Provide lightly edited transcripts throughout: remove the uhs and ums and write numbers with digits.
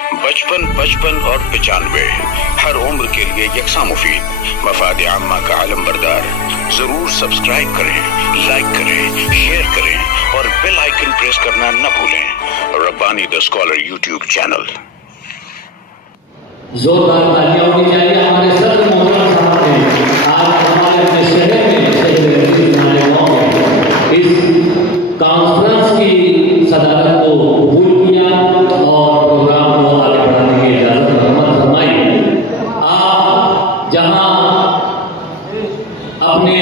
55 55 और 95 हर उम्र के लिए यकसा मुफीद, मफाद आम्मा का आलम बरदार। जरूर सब्सक्राइब करें, लाइक करें, शेयर करें और बेल आइकन प्रेस करना न भूलें। Rabbani the scholar YouTube channel. जोरदार तालियां होनी चाहिए हमारे सदर मोहतरम साहब ने आज हमारे अपने शहर में इस कॉन्फ्रेंस की सदारत को कबूल किया और प्रोग्राम को आगे बढ़ाने की इजाजत रहमत फरमाई। आप जहां अपने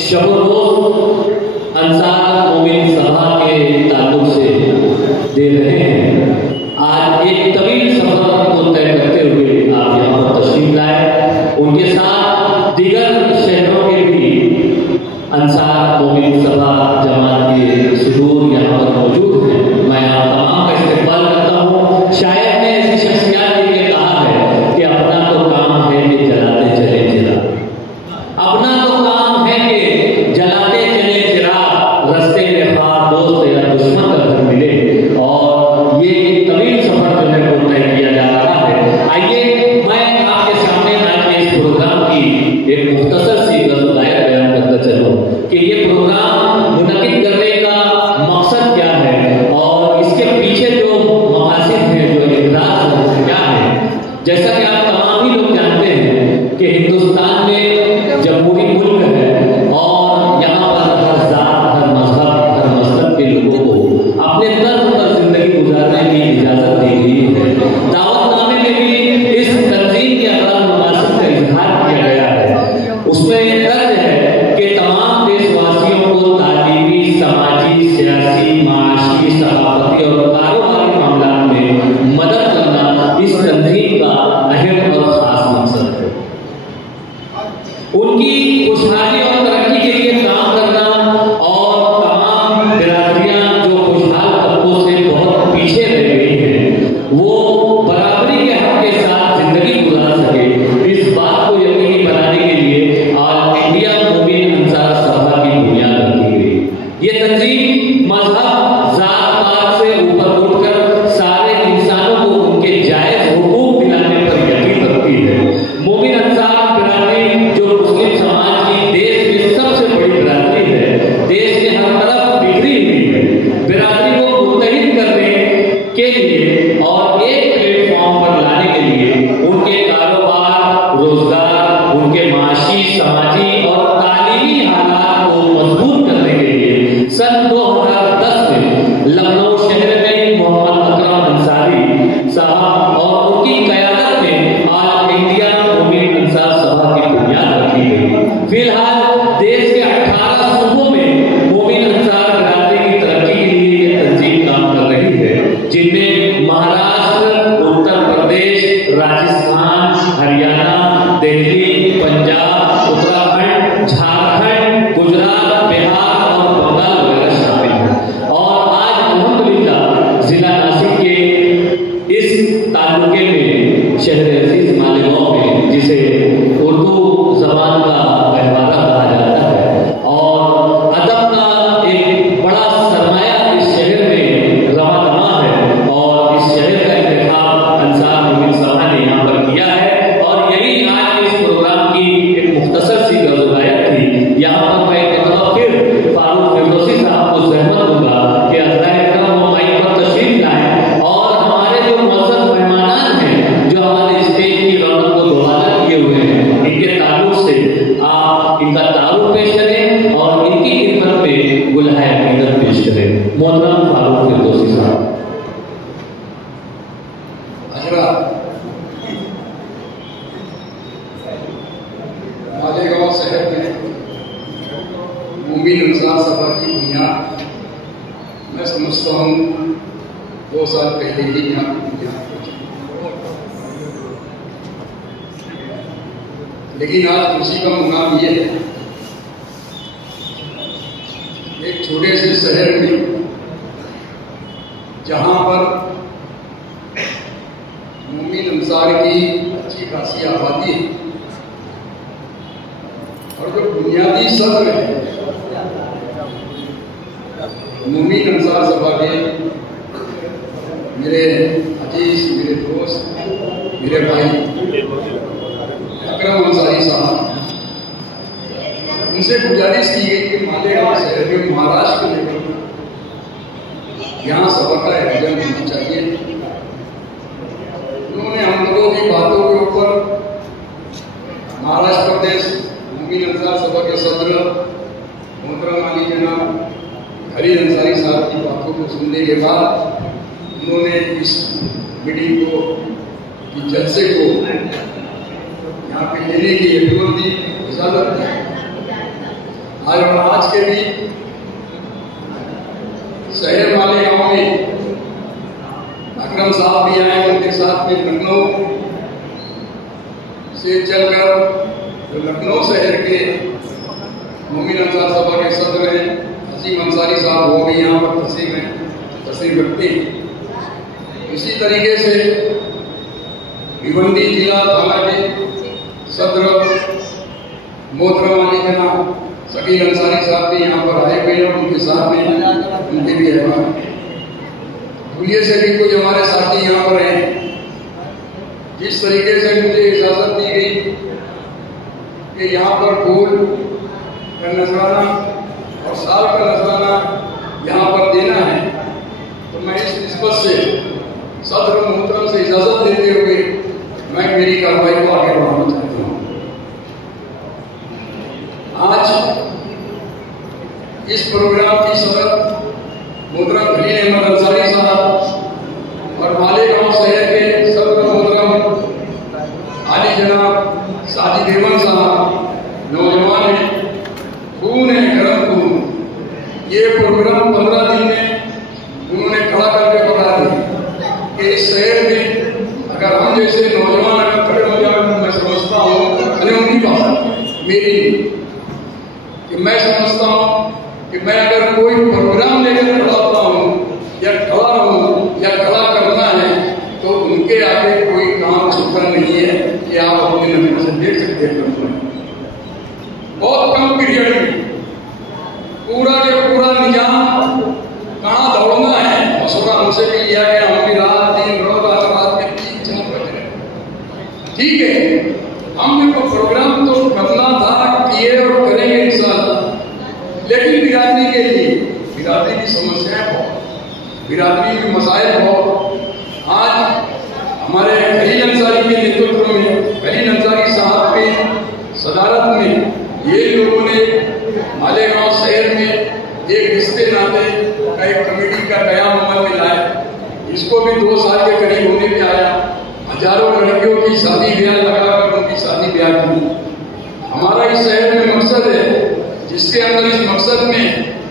शब-ओ-रोज़ अंसार मोमिन सभा के ताल्लुक से दे रहे हैं, आज एक तवील सफर को तय करते हुए आप यहाँ पर तशरीफ लाए। उनके साथ दीगर शहरों के भी अंसार मोमिन सभा जमात के सुदूर यहाँ पर मौजूद हैं। मैं आप तमाम का इस्तेमाल करता हूँ। शायद ने ऐसी शख्सियत के लिए कहा है कि अपना तो काम है कि जलाते चले चिराग, अपना तो काम है कि जलाते चले चिराग, रस्ते में खार दोस्त या दुश्मन का घर मिले। और ये एक तवील सफर जो है वो तय किया जा रहा है। आइए मैं आपके सामने आज के इस प्रोग्राम की एक मुख्तसर सी गज़ल-ए बयान करता चलूं कि ये प्रोग्राम मुनक़िद करने का मकसद क्या है और इसके पीछे जो मकासद हैं, जो इरादा है क्या है। जैसा कि आप तमाम ही लोग जानते हैं कि हिंदुस्तान में जमहूरी मुल्क है और यहाँ पर हर जात, हर मजहब, हर मज़हब के लोगों को अपने तर्ज पर जिंदगी गुजारने की इजाजत दी गई है। दावतनामे में भी इस तंजीम के अगल मकासद का इजहार किया गया है। उसमें दर्ज है कि तमाम देशवासियों को तालीमी, समाजी, सियासी, माशी, सकाफती और कारोबारी मामला में मदद करना इस तंजीम का अहम और खास मकसद है। उनकी खुशहाली और तरक्की के लिए काम करना और तमाम बिरादरियां जो खुशहाल तबकों से बहुत पीछे रह गई हैं, वो बराबरी के हक के साथ जिंदगी गुजार सके, इस बात को यकीनी बनाने के लिए ऑल इंडिया मोमिन अंसार सभा की बुनियाद रखी गई। ये तंजीम मजहब, जात पात से ऊपर उठकर सारे इंसानों को उनके जायज हुकूक दिलाने पर यकीन रखती है। मोमिन अंसार बिरादरी जो मुस्लिम समाज की देश में सबसे बड़ी बिरादरी है, देश के हर तरफ बिखरी हुई है, बिरादरी को मुत्तहिद करने के लिए और एक प्लेटफॉर्म पर लाने के लिए उनके कारोबार, रोजगार, उनके माशी, समाजी और तालीमी हालात को मजबूत करने के लिए सन 2010 में लखनऊ शहर में मोहम्मद अकरम अंसारी साहब और उनकी क़यादत में ऑल इंडिया मोमिन अंसार सभा की बुनियाद रखी गई। फिलहाल देश के 18 सूबों में मोमिन अंसार बिरादरी की तरक्की के लिए ये तंजीम काम कर रही है, जिनमें महाराष्ट्र, उत्तर प्रदेश, राजस्थान, हरियाणा, दिल्ली, पंजाब, उत्तराखंड, झारखंड, गुजरात, बिहार और बंगाल वगैरह शामिल हैं। और आज अल्हम्दुलिल्लाह जिला नासिक के इस तालुके में शहर अजीज मालेगांव में, जिसे उर्दू जबान का गहवारा कहा जाता है और अदब का एक बड़ा सरमाया इस शहर में रवा है और इस शहर का इंतखाब अंसार मोमिन सभा ने यहाँ पर किया है। और यही आज इस प्रोग्राम की एक मुख्तसर सी गज़ल-ए थी। यहाँ पर मैं एक दफा फिर फारूक फिरदौसी साहब को ज़हमत दूंगा कि अज़राए वो माइक पर तशरीफ लाएं और हमारे जो मुअज़्ज़ज़ मेहमानान हैं, जो हमारे स्टेज की रौनक को दोबारा किए हुए हैं, इनके ताल्लुक से आप इनका तारुफ पेश करें और इनकी खिदमत में गुलहाए अक़ीदत पेश करें। मोहतरम फारूक फिरदौसी साहब। मालेगांव शहर में मोमिन अंसार सभा की बुनियाद मैं समझता हूँ 2 साल पहले ही यहाँ की बुनियाद पहुंची, लेकिन आज खुशी का मुकाम ये है एक छोटे से शहर में जहाँ पर मोमिन अंसार की अच्छी खासी आबादी है और जो बुनियादी सत्र है मोमिन अंसार सभा के मेरे अजीज, मेरे दोस्त मेरे भाई अकरम अंसारी साहब, उनसे गुजारिश की गई कि मालेगांव शहर में महाराष्ट्र लेवल यहाँ सभा का आयोजन होना चाहिए। उन्होंने हम लोगों की बातों के ऊपर महाराष्ट्र प्रदेश मुमीन अंसार सभा के सदर मोहतरम अली जनाब हरी अंसारी साहब की बातों को सुनने के बाद उन्होंने इस मीटिंग को, इस जलसे को यहाँ पे लेने की अप्रूवल दी, इजाजत दी। आज के भी शहर मालेगांव में अकरम साहब भी आए, उनके साथ में लखनऊ से चलकर तो लखनऊ शहर के मोमिन अंसार सभा के सदर हैं अजीम अंसारी साहब, वो भी यहाँ पर तस्वीर रखते हैं। इसी तरीके से भिवंडी जिला थाना के सदर मोहतरम अली जनाब शकील अंसारी साहब भी यहाँ पर आए हुए हैं, उनके साथ में उनके भी अहवाल दुनिया से भी कुछ हमारे साथी यहाँ पर हैं। जिस तरीके से मुझे इजाजत दी गई कि यहाँ पर फूल का नजराना और साल का नजराना यहाँ पर देना है, तो मैं इस निस्बत से सदर मोहतरम से इजाजत देते हुए मैं मेरी कार्रवाई को आगे बढ़ाना चाहता हूँ। आज इस प्रोग्राम की सदर मोहतरम खलील अहमद अंसारी साहब और मालेगांव शहर के सदर मोहतरम आली जनाब साजिद अहमद साहब नौजवान हैं, खून है, गरम खून। ये प्रोग्राम 15 दिन में उन्होंने खड़ा करके बता दिया कि इस शहर में अगर हम जैसे नौजवान अगर खड़े हो जाए, मैं समझता हूँ उनकी बात मेरी कि मैं समझता हूँ कि मैं अगर कोई प्रोग्राम लेकर खड़ा होता हूँ या खड़ा हूँ या खड़ा करना है, तो उनके आगे कोई काम छुपा नहीं है कि आप अपने नजर से देख सकते हैं। बहुत कम पीरियड में पूरा के पूरा निजाम कहाँ दौड़ना है मशवरा हमसे भी लिया गया। हम भी रात दिन रोज रात में 3-4 बज रहे, ठीक है। हमने को प्रोग्राम तो करना था, किए और करेंगे इंशाअल्लाह, लेकिन बिरादरी के लिए बिरादरी की समस्याएं बहुत, बिरादरी के मसाइल बहुत। आज हमारे खलील अंसारी के नेतृत्व में, खलील अंसारी साहब के सदारत में ये लोगों ने मालेगांव शहर में एक रिश्ते नाते का एक कमेटी का कयाम अमल में लाया। इसको भी 2 साल के करीब होने में आया। हजारों लड़कियों की शादी ब्याह लगाकर उनकी शादी ब्याह की। हमारा इस शहर में मकसद है, जिसके अंदर इस मकसद में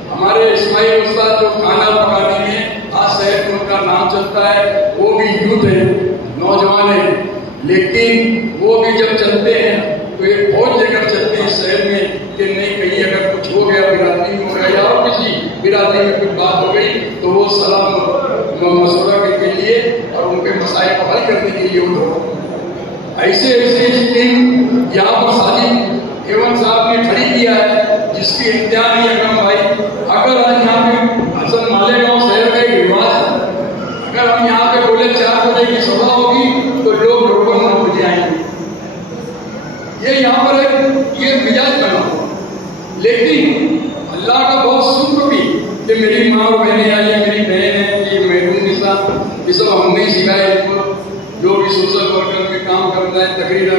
हमारे इस्माइल उस्ताद जो खाना पकाने में आज शहर में उनका नाम चलता है, वो भी यूथ है, नौजवान है, लेकिन वो भी जब चलते हैं तो एक फौज लेकर चलते हैं शहर में कि नहीं कहीं अगर कुछ हो गया, बिरादरी में हो गया या किसी बिरादरी में कुछ बात हो गई, तो वो सलाम मशवरा के लिए और उनके मसाइल को हल करने के लिए उठो। ऐसे स्कीम यहाँ पर साजिद अहमद साहब ने खड़ी किया है, जिसकी इंतजार नहीं अकरम भाई। अगर आज यहाँ पे असल मालेगांव शहर में एक रिवाज है, अगर हम यहाँ पे बोले 4 बजे की सभा होगी तो लोग 9 बजे आएंगे। ये यहाँ पर ये मिजाज बना, लेकिन अल्लाह का बहुत शुक्र भी कि मेरी माँ और बहनें आई, मेरी बहन है, ये महरून निशा, ये सब हमने सिखाया। जो भी सोशल वर्कर में काम करता है, तकरीर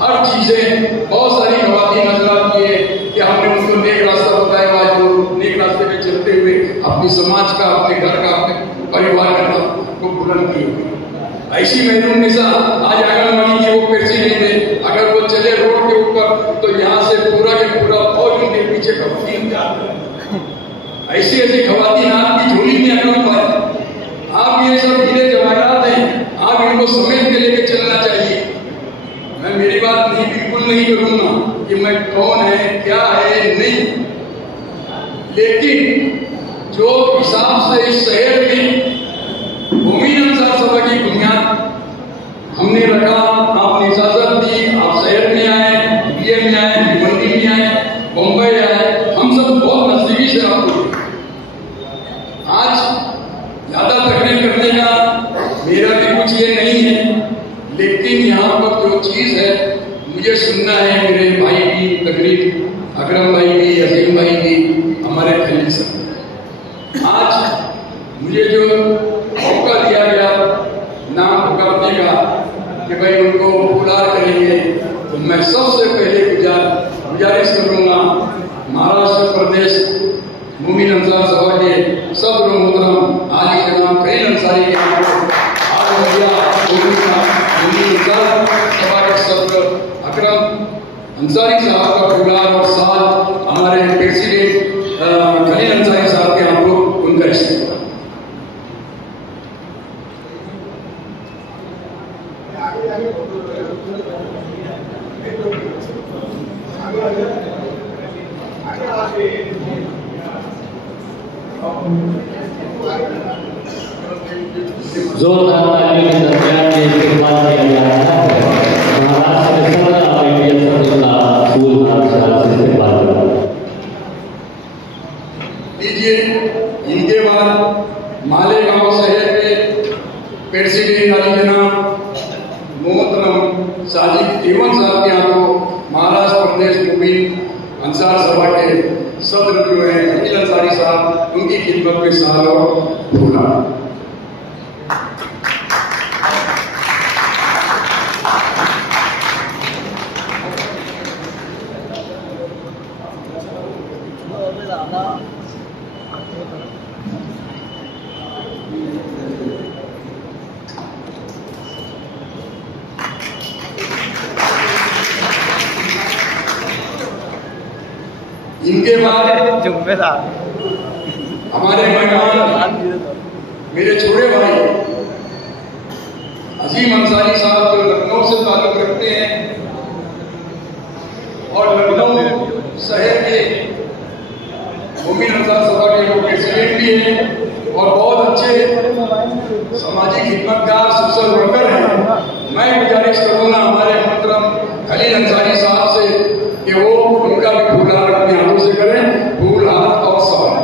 हर चीजें, बहुत सारी खवातीन नजर आती है कि हमने उनको नेक रास्ता बताया, आज वो नेक रास्ते पे चलते हुए अपने समाज का, अपने घर का, अपने परिवार का को बुलंद किए। ऐसी महरून निशा आज आंगनबाड़ी की वो प्रेसिडेंट है। अगर वो चले रोड के ऊपर तो यहाँ से पूरा के पूरा फौज उनके पीछे खवातीन जाते हैं। ऐसी ऐसी खवातीन आपकी झोली में अकरम भाई, आप ये सब हीरे जवाहरात हैं, आप इनको समेट के लेके चलना चाहिए। मैं मेरी बात नहीं बिल्कुल नहीं करूंगा कि मैं कौन है क्या है, नहीं, लेकिन जो हिसाब से इस शहर में मोमिन अंसार सभा की बुनियाद हमने रखा, आपने इजाजत दी, आप शहर में आए, बीए में आए, भिवंडी में आए, बम्बई आए, हम सब बहुत नजदीकी से आपको आज ज्यादा तकरीर करने का मेरा भी कुछ ये नहीं है, लेकिन यहाँ पर जो चीज है मुझे सुनना है मेरे भाई की तकरीर, अकरम भाई की, अजीम भाई की, हमारे खलील साहब। आज मुझे जो मौका दिया गया नाम पुकारने का कि भाई उनको पुकार करेंगे, तो मैं सबसे पहले गुजारिश करूंगा महाराष्ट्र प्रदेश मोमिन अंसार सभा के सदर मोहतरम आली जनाब खलील अंसारी के सभा के सदर अकरम अंसारी साहब का पुकार और साथ हमारे प्रेसिडेंट खलील अंसारी साहब के हम लोग उनका इस्तेमाल। जोरदार तालियों के दरमियान ये इस्तेमाल किया जा रहा है। महाराष्ट्र के सदर ऑफ इंडिया सदर फूल से इस्तेमाल कर रहा है। लीजिए, इनके बाद मालेगांव शहर के प्रेसिडेंट अली जनाब मोहतरम साजिद एवं साहब के हाथों महाराष्ट्र प्रदेश मोमिन अंसार सभा के सदर जो है खलील अंसारी साहब, उनकी खिदमत में साल और फूला। इनके बाद हमारे मेहमान मेरे छोटे भाई अजीम अंसारी साहब जो लखनऊ से ताल्लुक रखते हैं और लखनऊ शहर के मोमिन अंसार सभा के वो प्रेसिडेंट भी हैं और बहुत अच्छे सामाजिक खिदमतगार सोशल वर्कर हैं। मैं गुजारिश करूंगा हमारे मोहतरम खलील अंसारी साहब से कि वो उनका भी फूलहार अपने हाथों से करें, फूल हाथ और सवाल।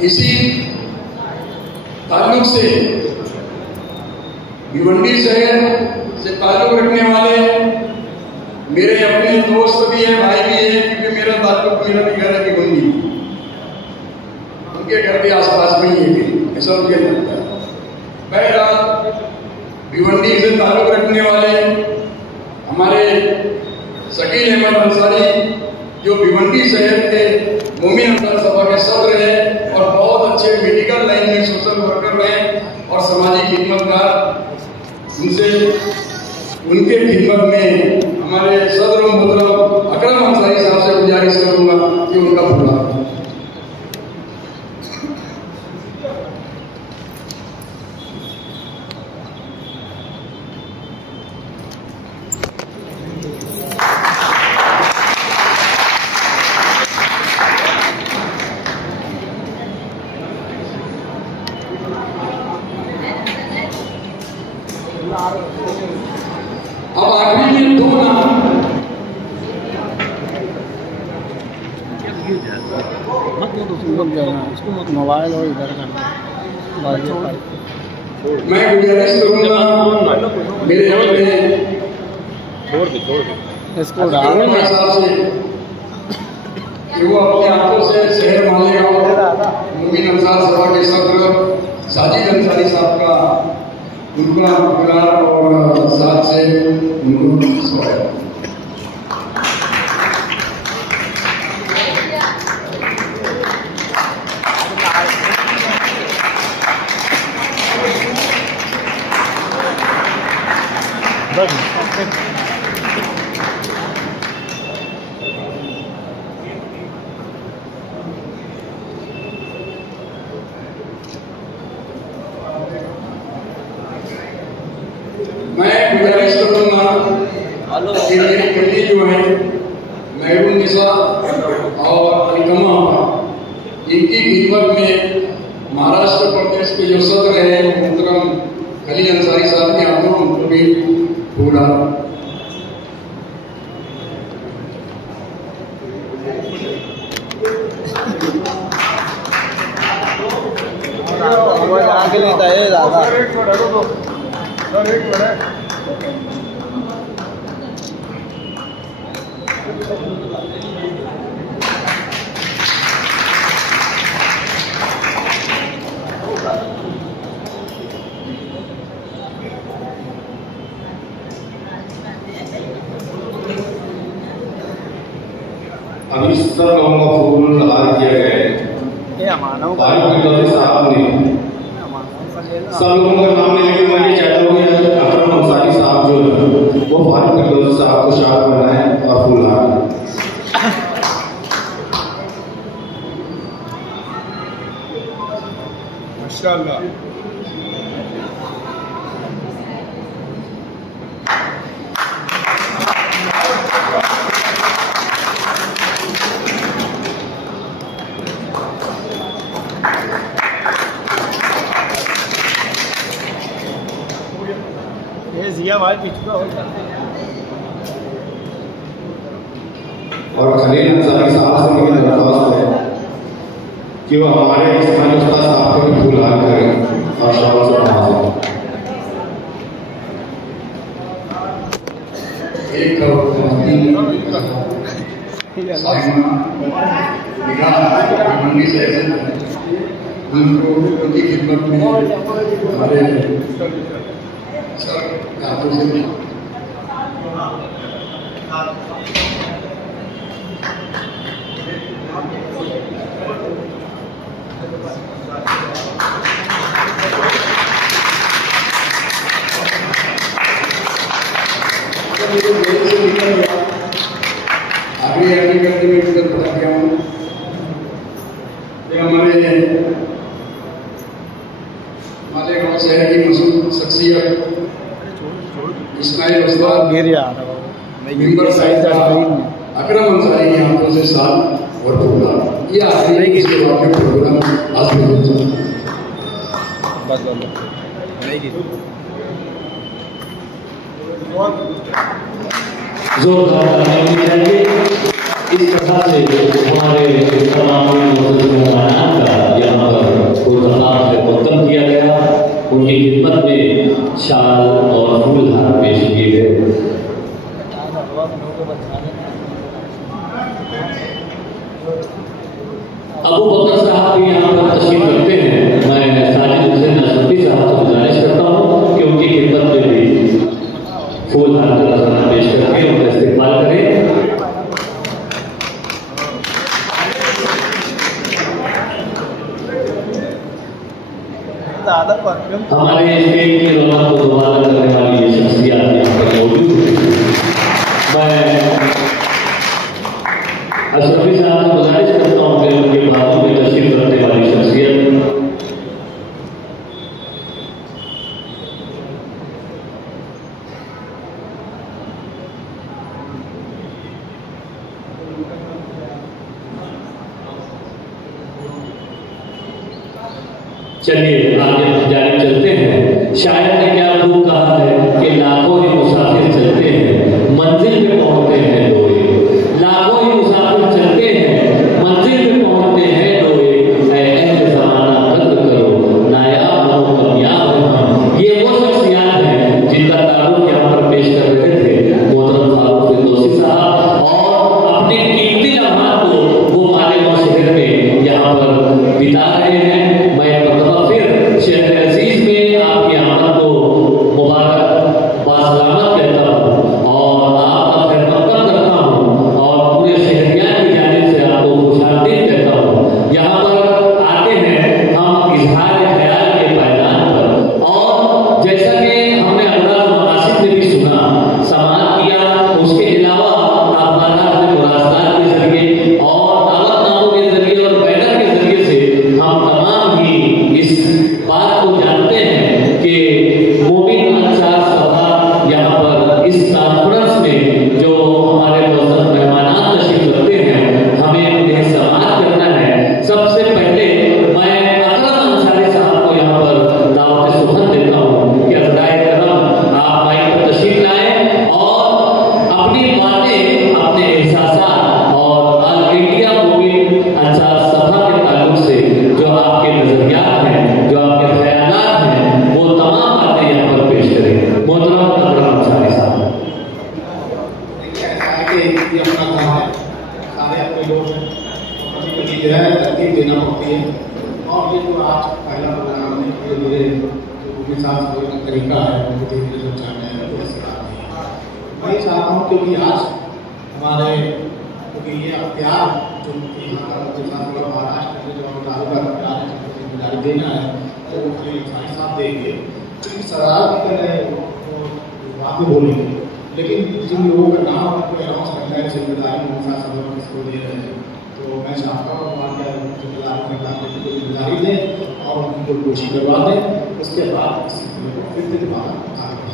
इसी ताल्लुक से भिवंडी शहर से ताल्लुक रखने वाले मेरे अपने दोस्त भी हैं, भाई भी हैं, क्योंकि मेरा ताल्लुक मेरा भी घर है भिवंडी, उनके घर के आसपास में ही है, ऐसा मुझे लगता है। बहरहाल भिवंडी से ताल्लुक रखने वाले हमारे शकील अहमद अंसारी जो भिवंडी शहर के मोमिन अंसार सभा के सदर हैं और बहुत अच्छे मेडिकल लाइन में सोशल वर्कर हैं और सामाजिक खिदमतगार, उनसे उनके खिदमत में हमारे सदर मोहतरम अकरम अंसारी साहब से गुजारिश करूंगा कि उनका फूलहार। अब आखिरी में दो नाम मोबाइल और इधर मैं गुजारिश करूंगा मेरे अपने इसको हिसाब से कि वो अपने हाथों से शहर मालेगांव मोमिन अंसार सभा के सदर साजिद अंसारी साहब का उनका पुकार और साथ से उनको स्वागत। मैं गुजारिश करूंगा कि मेरी कमेटी जो है खैरुन्निसा और अलकमा, इनकी खिदमत में महाराष्ट्र प्रदेश के जो सदर है मोहतरम खलील अंसारी साहब के हाथों उनको भी पूरा आगे लेता है दादा। अभी सब लोगों का फूल हार किया गया है। साहब ने सब लोगों का नाम लेके मैं ये चाहता हूँ कि अकरम अंसारी साहब जो है वो फारूक फिरदौसी साहब को शाद बनाए और फूल हार। माशाअल्लाह। और खलील अंसारी साहब से मेरी दरख्वास्त है कि वो हमारे इस्माइल उस्ताद साहब को भी फूल हार करें और शाबाश से नवाजें। एक मंडी से उनको उनकी खिदमत में हमारे सर हाथों से आगे आगे करते हुए इधर बता गया हूँ। ये हमारे मालेगांव शहर की मशहूर शख्सियत इस्माइल उस्ताद मेंबर साइज अकरम अंसारी के हाथों से साथ और प्रोग्राम ये आखिरी इसके बाद में प्रोग्राम आज जोरदार तालियां चाहिए। इस प्रकार से हमारे तमाम मेहमान का यहाँ पर प्रोग्राम से मुकम्मल किया गया। उनकी खिदमत में शाल और फूल हार पेश किए गए। अबू बकर साहब भी यहाँ पर तशरीफ रखते हैं। मैं साजिद हुसैन नसरुद्दी साहब से गुजारिश करता हूँ कि उनकी खिदमत में भी फूल हार पेश करके उनका इस्तेमाल करें। हमारे स्टेज की रौनक को दोबारा करने वाली ये शख्सियत यहाँ पर मौजूद है। मैं अशरफी साहब से गुजारिश करता हूँ कि उनके बातों में तशरीफ रखने वाली शख्सियत चलिए आगे जारी चलते हैं। शायर ने क्या खूब कहा है कि लाखों ही मुसाफिर चलते हैं मंजिल पे पहुंचते हैं दोए। लाखों ही मुसाफिर चलते हैं मंजिल पे पहुंचते हैं दोए। अहले ज़माना कद्र करो नायाब हो कामयाब हो हम। ये वो शख्सियत हैं जिनका तारुफ यहाँ पर पेश कर रहे थे मोहतरम फारूक फिरदौसी साहब और अपने कीमती लम्हात को वो मालेगांव शहर में यहाँ पर बिता रहे हैं। शहर अजीज में आपकी आमद को मुबारक बासलामत कहता हूँ और आपका खैर मकदम भी का काम है, सारे अपने लोग हैं, कभी कभी जो है तरतीब देना पड़ती है। और ये जो आज पहला प्रोग्राम है, धीरे धीरे उनके साथ का तरीका है वो धीरे धीरे सब चाहते हैं वो ऐसे काम नहीं है। मैं ये चाहता हूँ क्योंकि आज हमारे क्योंकि ये अख्तियार जो यहाँ का उनके साथ पूरा महाराष्ट्र में जो हम लागू का अख्तियार है जिनको जिम्मेदारी देना है तो वो सारे साथ देंगे। क्योंकि सरदार की तरह बात में बोलेंगे, लेकिन जिन लोगों का नाम उनको अनाउंस करना है जिम्मेदारी उनके साथ सदर किसको दे रहे हैं, तो मैं चाहता हूँ हमारे जिम्मेदारी दें और उनको कोशिश करवा दें। उसके बाद इस सिलसिले को फिर से दोबारा आगे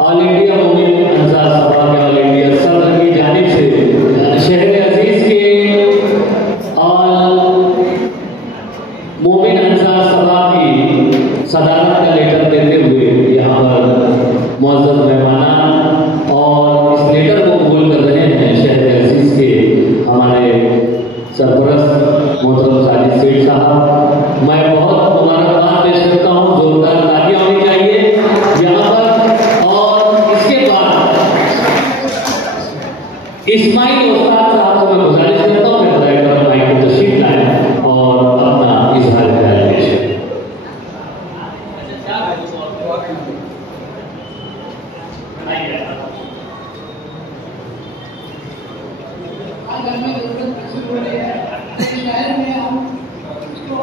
ऑल इंडिया मोमिन अंसार सभा के ऑल इंडिया सदर की जानिब से शहर अजीज के ऑल मोमिन अंसार सभा की सदारत का लेटर देते हुए यहाँ पर मौजूद मेहमान और इस लेटर को कबूल कर रहे हैं शहर अजीज के हमारे सरपरस्त मोहतरम साजिद सेठ साहब। मैं बहुत मुबारकबाद पेश करता हूँ, जोरदार तालियां होनी चाहिए यहाँ पर। और इसके बाद इस्माइल उस्ताद साहब को मैं गुजारिश करता हूँ मैं बताया कर माइक को तशरीफ लाएं और अपना इजहार ख्याल पेश करें। शहर में हम इसको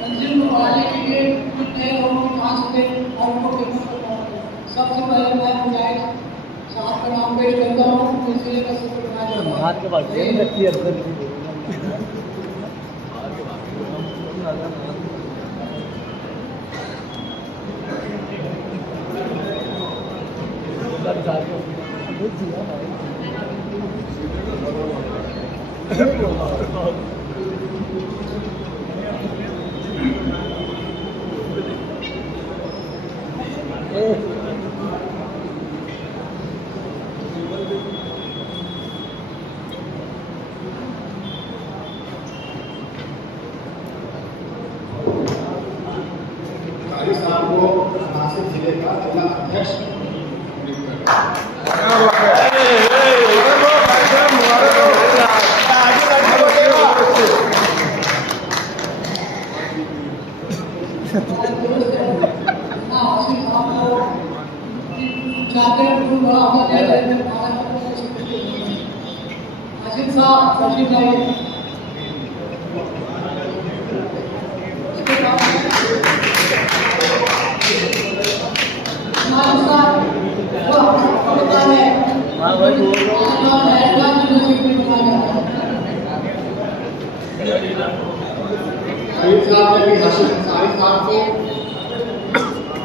तंजीम वाले के लिए कुछ नए लोगों को कहा सके और उनको सबसे पहले मैं मुजाहिद साहब का नाम पेश करता हूँ, इसलिए का शुक्र साहब को नासिक जिले का जिला अध्यक्ष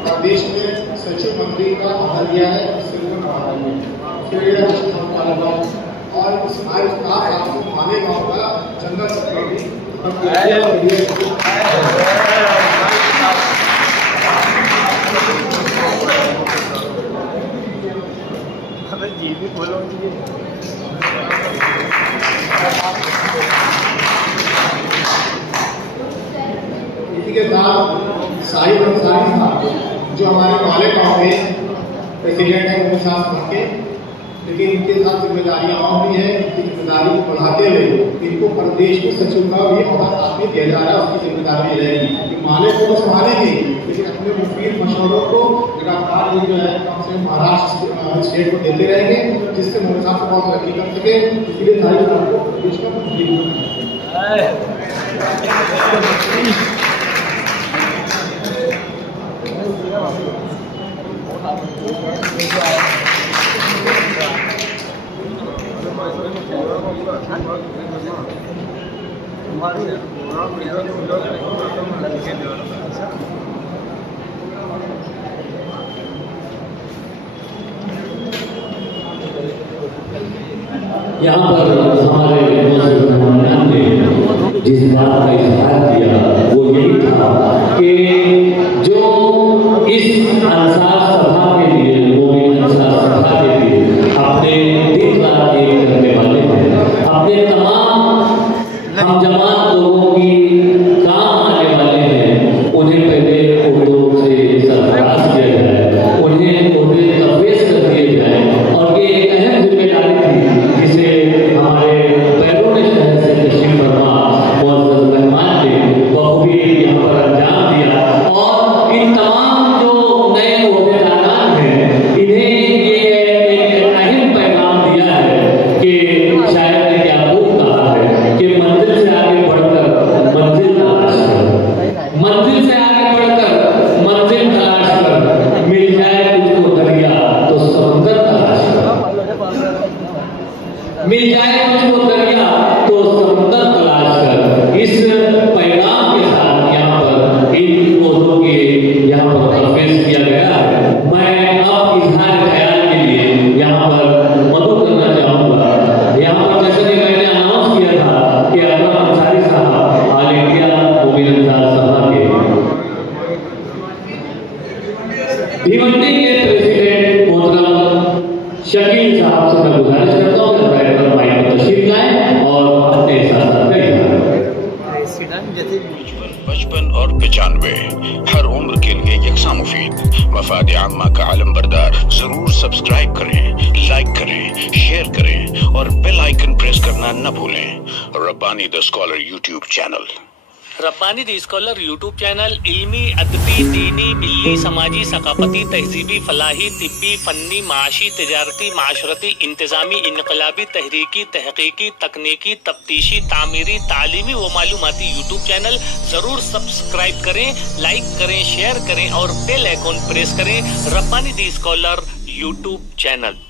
प्रदेश में सचिव मंत्री का पहल दिया है और इस आपको माने गाँव का जनरल सेक्रेटरी जी भी बोलो इसी के साथ साहिब अंसारी साहब जो हमारे माले गाँव में प्रेसिडेंट हैं उनके साथ के, लेकिन इनके साथ जिम्मेदारियां और भी है। इनकी जिम्मेदारी को बढ़ाते हुए इनको प्रदेश के सचिव का भी अहदा दिया जा रहा है, उसकी जिम्मेदारी रहेगी। माले को तो संभालेंगे लेकिन अपने मुफीद मशवरों को लगातार ये जो है कम से कम महाराष्ट्र स्टेट को देते रहेंगे, जिससे मेरे साथ बहुत तरक्की कर सके। इसलिए तारीफ आपको बीच में यहाँ पर हमारे मेहमान ने जिस बात का इजहार किया वो यही था कि जो इस अंसार सभा के लिए, मोमिन अंसार सभा के लिए अपने दिल का एक करने वाले हैं, अपने तमाम हम जमात लोगों की काम आने वाले हैं, उन्हें पहले उर्दू से सरफराज किया जाए, उन्हें उर्दू तफवीज़ कर दिए जाए। और ये एक अहम जिम्मेदारी थी जिसे हमारे बैरून शहर से तशरीफ फरमा मुअज़्ज़ज़ मेहमान ने बखूबी यहाँ पर अंजाम दिया। और इन तमाम जो नए ओहदेदारान हैं, इन्हें ये एक अहम पैगाम दिया है कि शायद ने क्या खूब कहा है कि मंजिल से आगे बढ़कर मंजिल तलाश कर, मंजिल से आगे बढ़कर मंजिल तलाश कर, मिल जाए तुझको दरिया तो समंदर तलाश कर, मिल जाए तुझको दरिया तो समंदर तलाश कर। इस पैगाम के साथ यहाँ पर इन पौधों के यहाँ पर तफवीज़ किया गया है। मैं अब इजहार ख्याल के लिए यहाँ पर मदद करना चाहूँगा। यहाँ पर जैसे कि मैंने अनाउंस किया था कि अकरम अंसारी साहब ऑल इंडिया मोमिन अंसार सभा के भिवंडी के प्रेसिडेंट मोहतरम शकील साहब से मैं गुजारिश करता हूँ कि माइक पर तशरीफ लाएं और अपने साथ बचपन और 95 हर उम्र के लिए यकसा मुफीद, मफाद आम्मा का आलम बरदार। जरूर सब्सक्राइब करें, लाइक करें, शेयर करें और बेल आइकन प्रेस करना न भूलें। Rabbani the scholar YouTube channel. Rabbani the scholar YouTube channel इल्मी, अदबी, दीनी, मिल्ली, समाजी, सकाफती, तहजीबी, फलाही, तिब्बी, फन्नी, माशी, तिजारती, माशरती, इंतजामी, इनकलाबी, तहरीकी, तहकीकी, तकनीकी, तफ्तीशी, तामीरी, तालीमी व मालूमाती यूट्यूब चैनल जरूर सब्सक्राइब करें, लाइक करें, शेयर करें और बेल आइकन प्रेस करें। Rabbani the scholar YouTube channel.